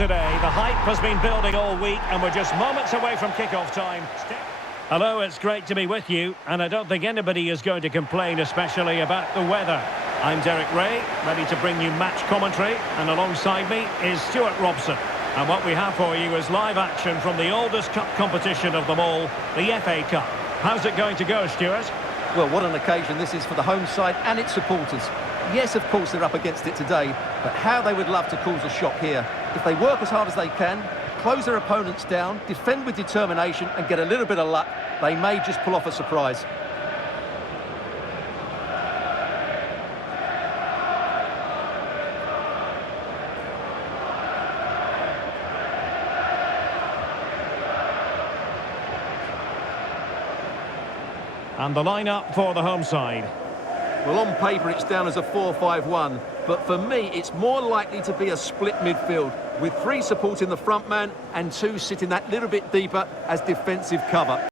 today. The hype has been building all week and we're just moments away from kick-off time. Hello, it's great to be with you, and I don't think anybody is going to complain, especially about the weather. I'm Derek Ray, ready to bring you match commentary, and alongside me is Stuart Robson. And what we have for you is live action from the oldest cup competition of them all, the FA Cup. How's it going to go, Stuart? Well, what an occasion this is for the home side and its supporters. Yes, of course, they're up against it today, but how they would love to cause a shock here. If they work as hard as they can, close their opponents down, defend with determination and get a little bit of luck, they may just pull off a surprise. And the lineup for the home side. Well, on paper it's down as a 4-5-1, but for me it's more likely to be a split midfield, with 3 supporting the front man and 2 sitting that little bit deeper as defensive cover.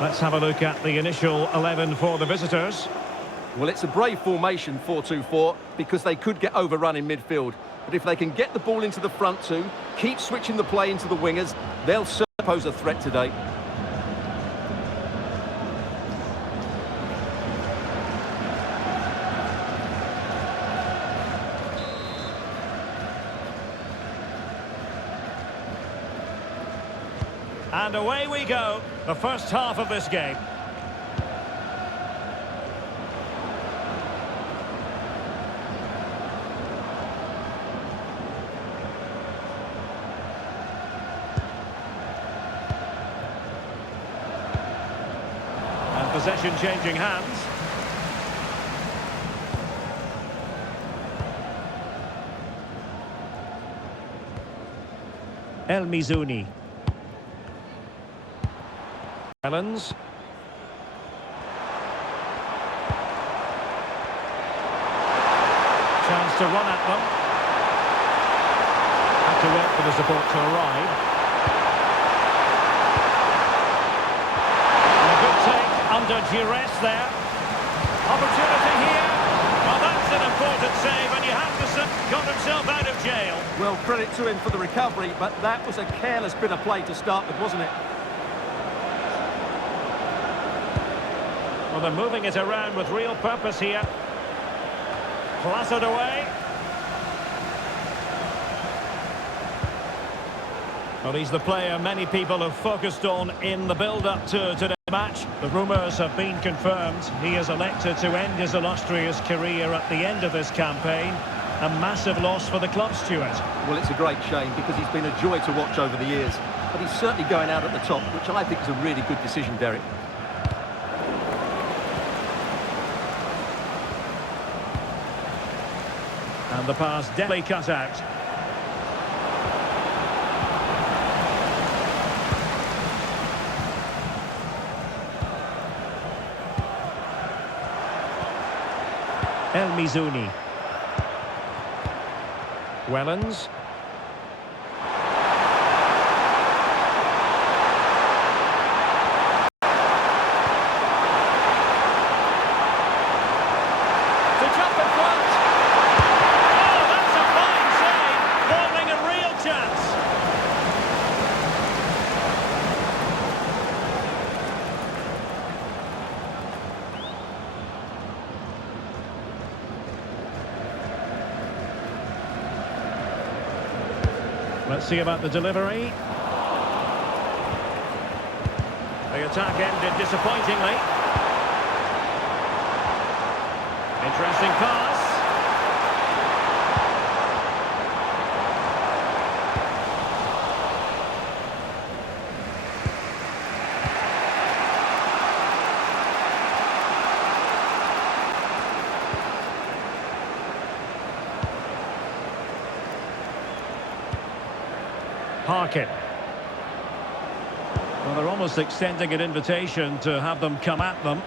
Let's have a look at the initial 11 for the visitors. Well, it's a brave formation, 4-2-4, because they could get overrun in midfield. But if they can get the ball into the front two, keep switching the play into the wingers, they'll certainly pose a threat today. And away we go, the first half of this game. And possession changing hands. El Mizuni. Chance to run at them. Have to wait for the support to arrive. And a good take under duress there. Opportunity here. Well, that's an important save, and Johansson got himself out of jail. Well, credit to him for the recovery, but that was a careless bit of play to start with, wasn't it? Well, they're moving it around with real purpose here. Plastered away. Well, he's the player many people have focused on in the build-up to today's match. The rumours have been confirmed. He has elected to end his illustrious career at the end of this campaign. A massive loss for the club, Stuart. Well, it's a great shame because he's been a joy to watch over the years. But he's certainly going out at the top, which I think is a really good decision, Derek. And the pass definitely cut out. El Mizuni. Wellens. To jump in front. Let's see about the delivery. The attack ended disappointingly. Interesting pass. Harkin. Well, they're almost extending an invitation to have them come at them.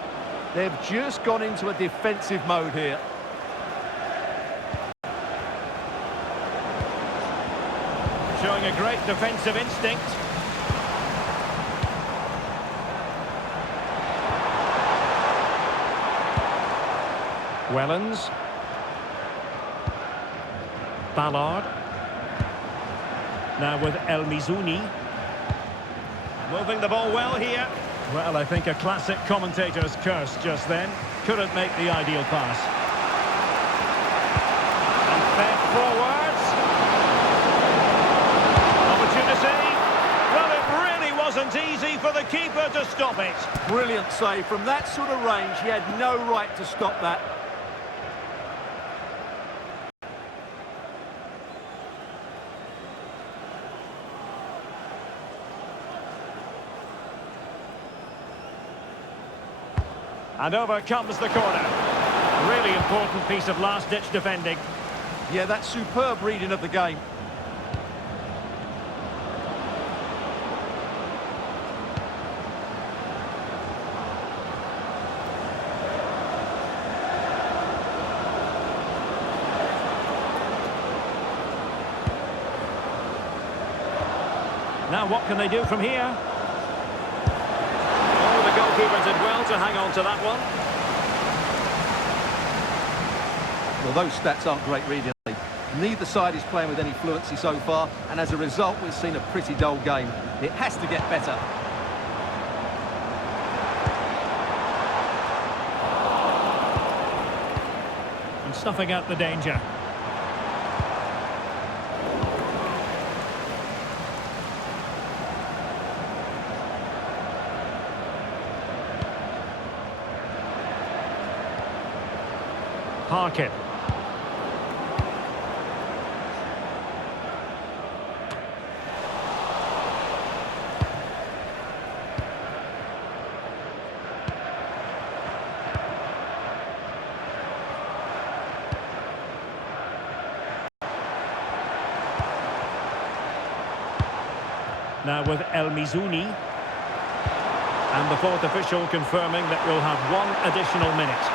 They've just gone into a defensive mode here. showing a great defensive instinct. Wellens. Ballard. Now with El Mizouni. Moving the ball well here. Well, I think a classic commentator's curse just then. Couldn't make the ideal pass. And fed forwards. Opportunity. Well, it really wasn't easy for the keeper to stop it. Brilliant save. From that sort of range, he had no right to stop that. And over comes the corner. Really important piece of last-ditch defending. Yeah, that's superb reading of the game. Now what can they do from here? The goalkeeper did well to hang on to that one. Well, those stats aren't great reading. Neither side is playing with any fluency so far, and as a result, we've seen a pretty dull game. It has to get better. And snuffing out the danger. Harkin. Now with El Mizouni. And the fourth official confirming that we'll have one additional minute.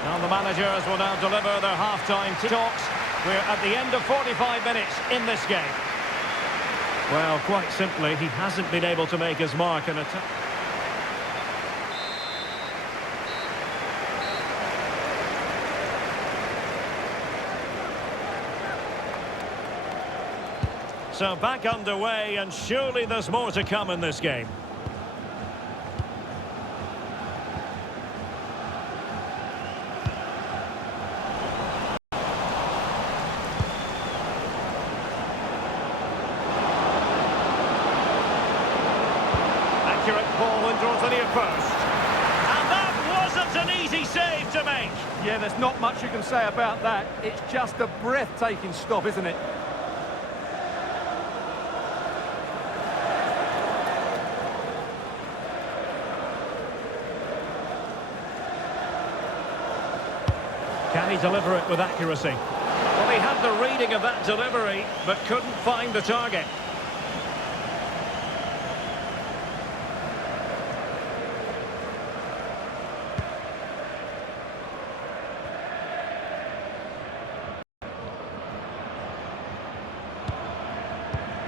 And the managers will now deliver their half-time talks. We're at the end of 45 minutes in this game. Well, quite simply, he hasn't been able to make his mark in attack. So back underway, and surely there's more to come in this game. Accurate ball and draws the near post. And that wasn't an easy save to make. Yeah, there's not much you can say about that. It's just a breathtaking stop, isn't it? Can he deliver it with accuracy? Well, he had the reading of that delivery, but couldn't find the target.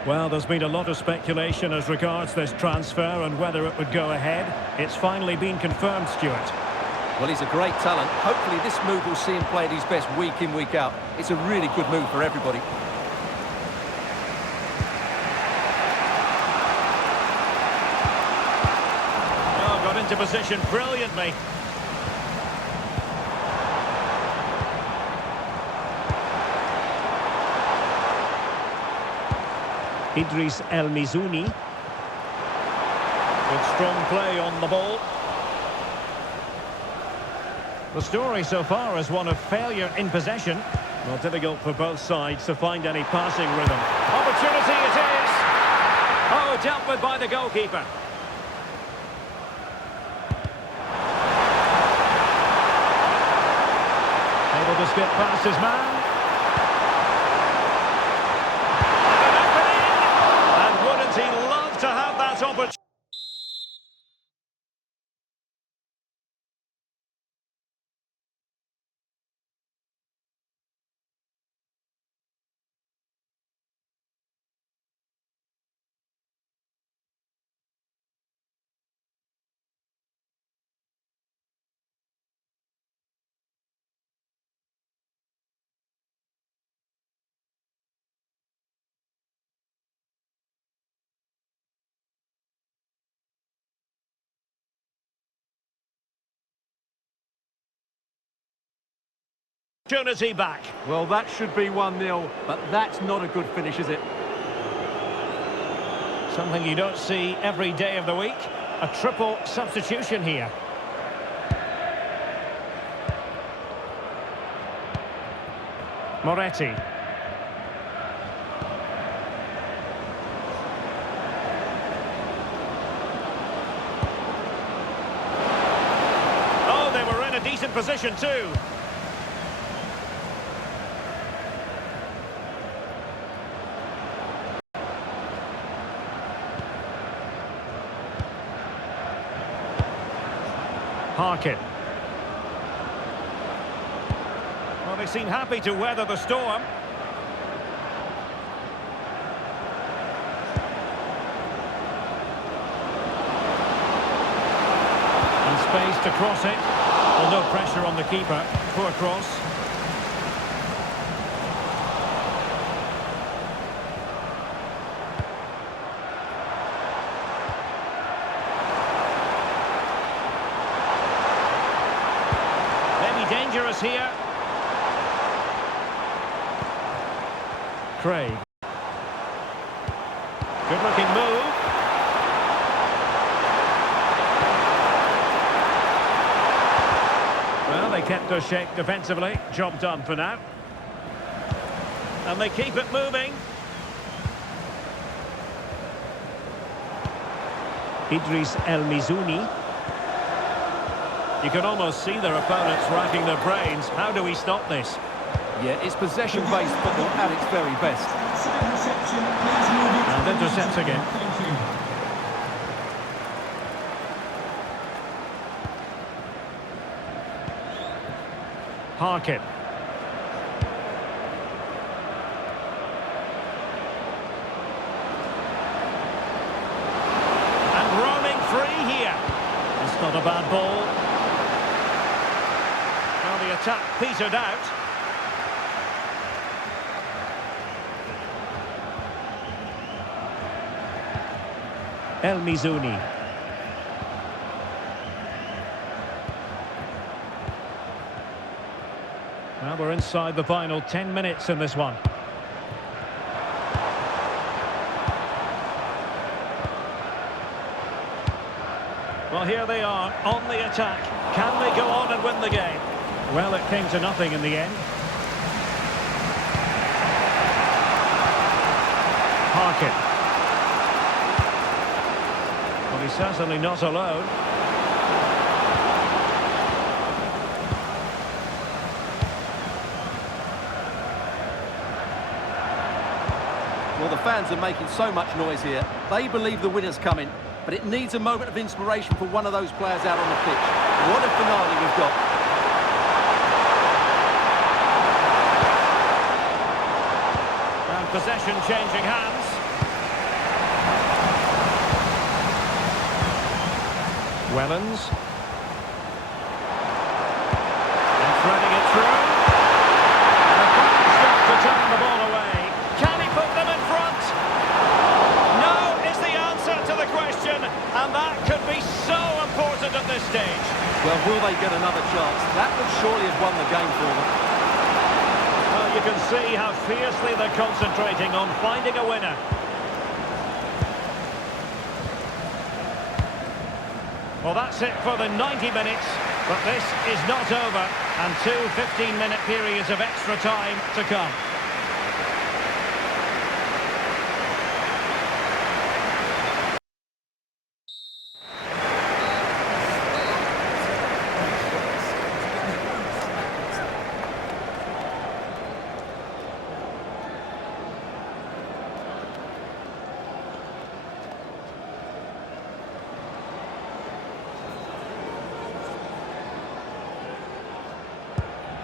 Well, there's been a lot of speculation as regards this transfer and whether it would go ahead. It's finally been confirmed, Stuart. Well, he's a great talent. Hopefully this move will see him play at his best week in, week out. It's a really good move for everybody. Oh, got into position brilliantly. Idris El Mizouni. With strong play on the ball. The story so far is one of failure in possession. Well, difficult for both sides to find any passing rhythm. Opportunity it is! Oh, dealt with by the goalkeeper. Able to skip past his man. And wouldn't he love to have that opportunity? Opportunity back. Well, that should be 1-0, but that's not a good finish, is it? Something you don't see every day of the week. A triple substitution here. Moretti. Oh, they were in a decent position too. Harkin. Well, they seem happy to weather the storm. And space to cross it. Well, no pressure on the keeper. Poor cross. Dangerous here. Craig. Good looking move. Well, they kept their shape defensively. Job done for now. And they keep it moving. Idris El Mizouni. You can almost see their opponents racking their brains. How do we stop this? Yeah, it's possession-based football at its very best. And intercepts again. Harkin. And roaming free here. It's not a bad ball. The attack petered out. El Mizouni. Well, we're inside the final 10 minutes in this one. Well, here they are on the attack. Can they go on and win the game? Well, it came to nothing in the end. Harkin. Well, he's certainly not alone. Well, the fans are making so much noise here. They believe the winner's coming, but it needs a moment of inspiration for one of those players out on the pitch. What a finale we've got. Possession changing hands. Wellens. And threading it through. And a quick stop to turn the ball away. Can he put them in front? No is the answer to the question. And that could be so important at this stage. Well, will they get another chance? That would surely have won the game for them. You can see how fiercely they're concentrating on finding a winner. Well, that's it for the 90 minutes, but this is not over, and two 15-minute periods of extra time to come.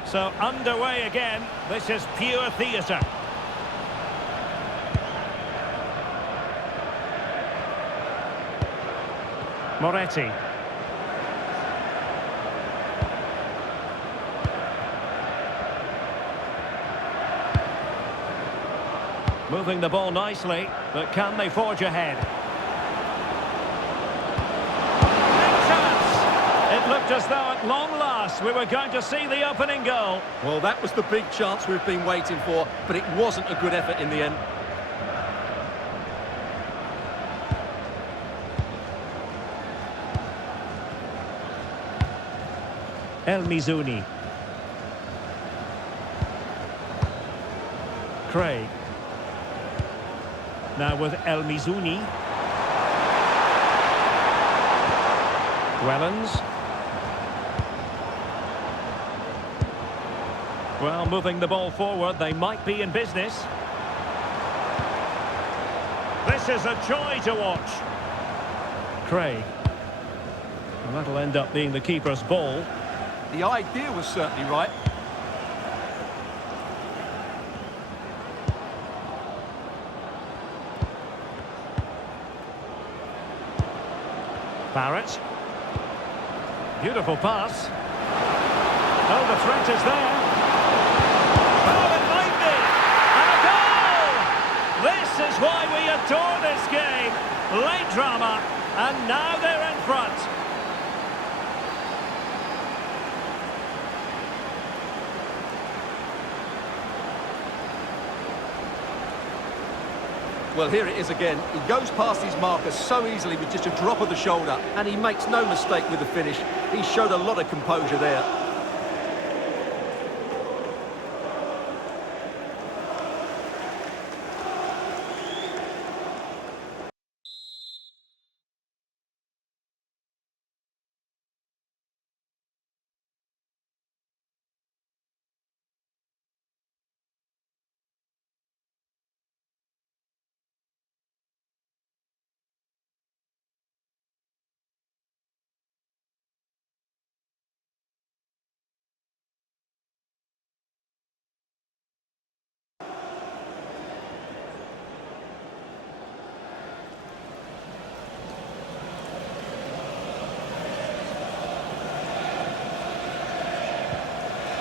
So underway again. This is pure theatre. Moretti. Moving the ball nicely, but can they forge ahead? Big chance! It looked as though at long last we were going to see the opening goal. Well, that was the big chance we've been waiting for, but it wasn't a good effort in the end. El Mizuni. Craig. Now with El Mizuni. Wellens. Well, moving the ball forward, they might be in business. This is a joy to watch. Craig. And that'll end up being the keeper's ball. The idea was certainly right. Barrett. Beautiful pass. Oh, the threat is there. Oh, it might be. And a goal! This is why we adore this game. Late drama, and now they're in front. Well, here it is again. He goes past his marker so easily with just a drop of the shoulder, and he makes no mistake with the finish. He showed a lot of composure there.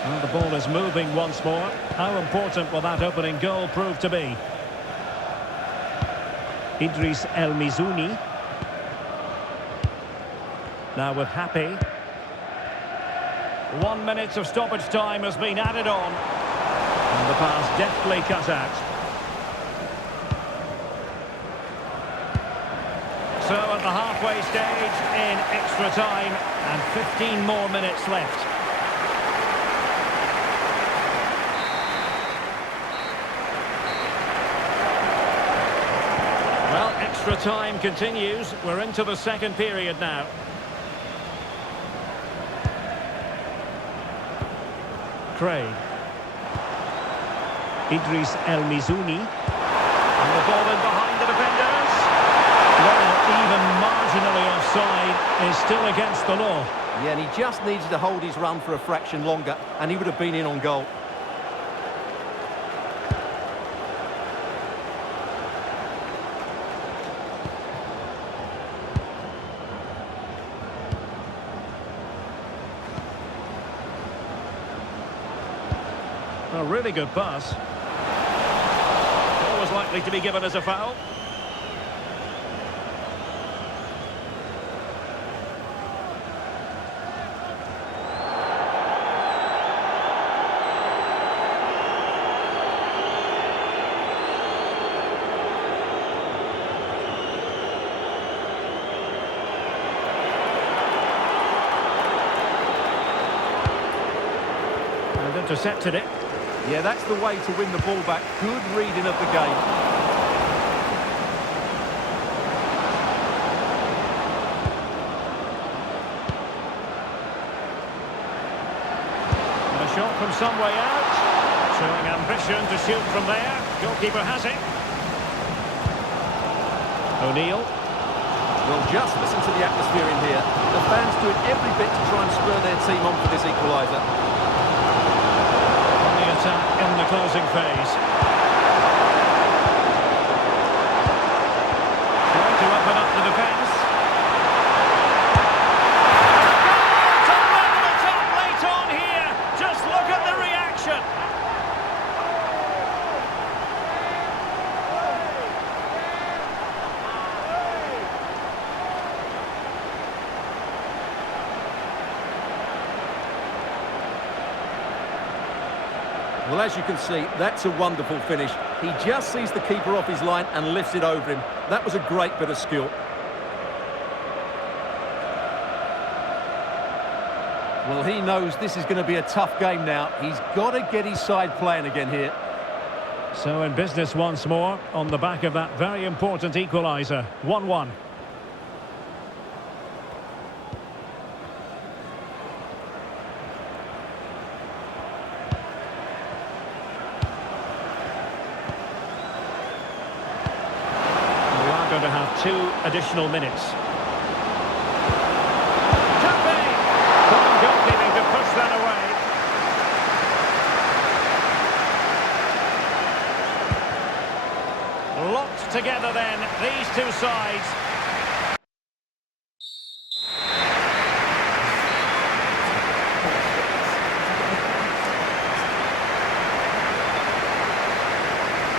Well, the ball is moving once more. How important will that opening goal prove to be? Idris El Mizuni. Now with Happy. 1 minute of stoppage time has been added on. And the pass deftly cut out. So at the halfway stage in extra time, and 15 more minutes left. Well, extra time continues. We're into the second period now. Craig. Idris El Mizuni. And the ball in behind the defenders. Well, even marginally offside is still against the law. Yeah, and he just needed to hold his run for a fraction longer, and he would have been in on goal. A really good pass. Always likely to be given as a foul. And intercepted it. Yeah, that's the way to win the ball back. Good reading of the game. And a shot from some way out. Showing ambition to shoot from there. Goalkeeper has it. O'Neill. Well, just listen to the atmosphere in here. The fans doing every bit to try and spur their team on for this equaliser. In the closing phase. Trying to open up the defence. To run the top late on here. Just look at the reaction. Well, as you can see, that's a wonderful finish. He just sees the keeper off his line and lifts it over him. That was a great bit of skill. Well, he knows this is going to be a tough game now. He's got to get his side playing again here. So in business once more, on the back of that very important equaliser. 1-1. We are going to have 2 additional minutes. Could be! Some goalkeeping to push that away. Locked together then, these two sides.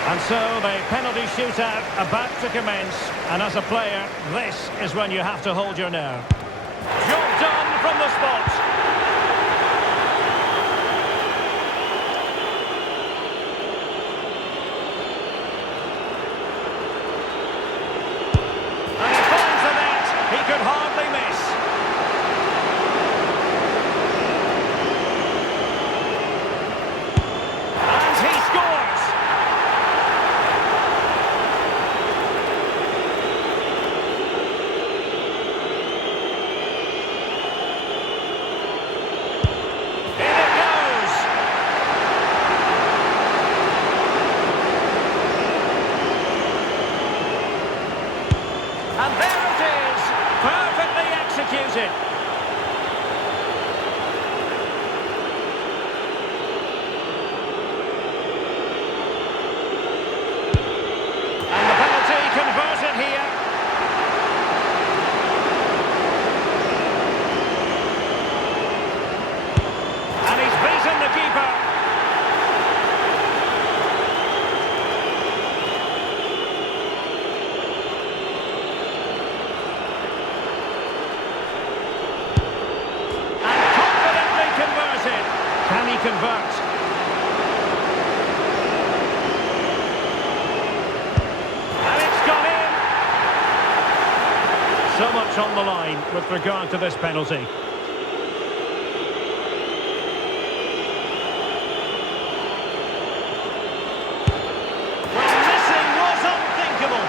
And so the penalty shootout about to commence. And as a player, this is when you have to hold your nerve. Job done from the spot. He could hardly miss. And he scores. In it goes. And there it is. Perfectly executed. And the penalty converted here. And he's beaten the keeper. Can he convert? And it's gone in! So much on the line with regard to this penalty. Well, missing was unthinkable.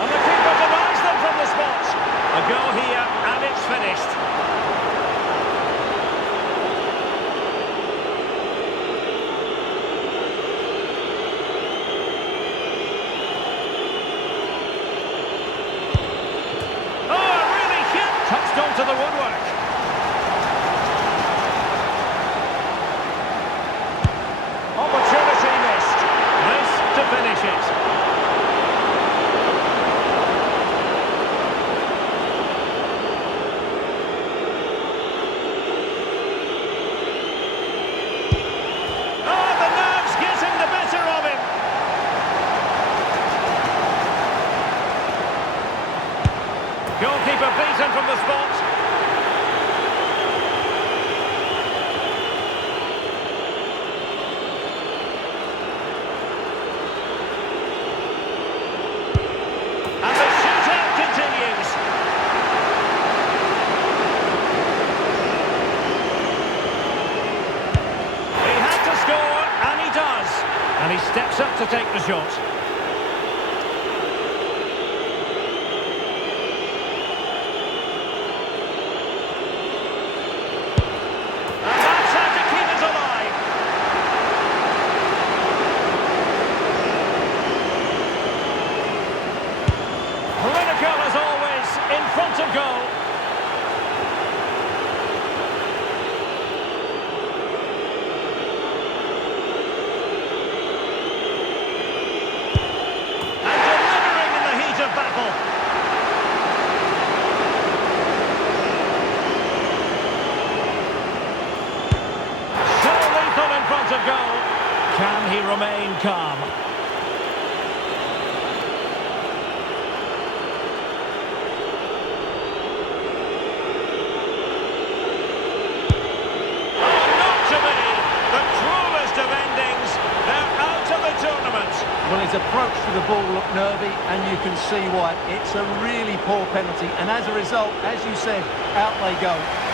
And the keeper denies them from the spot. A goal here, and it's finished. Oh, really hit! Touched onto the woodwork. Opportunity missed. This to finish it. Goalkeeper beaten from the spot. And the shootout continues. He had to score, and he does. And he steps up to take the shot. As always, in front of goal. And delivering in the heat of battle. So lethal in front of goal. Can he remain calm? approach to the ball looked nervy, and you can see why. It's a really poor penalty, and as a result, as you said, out they go.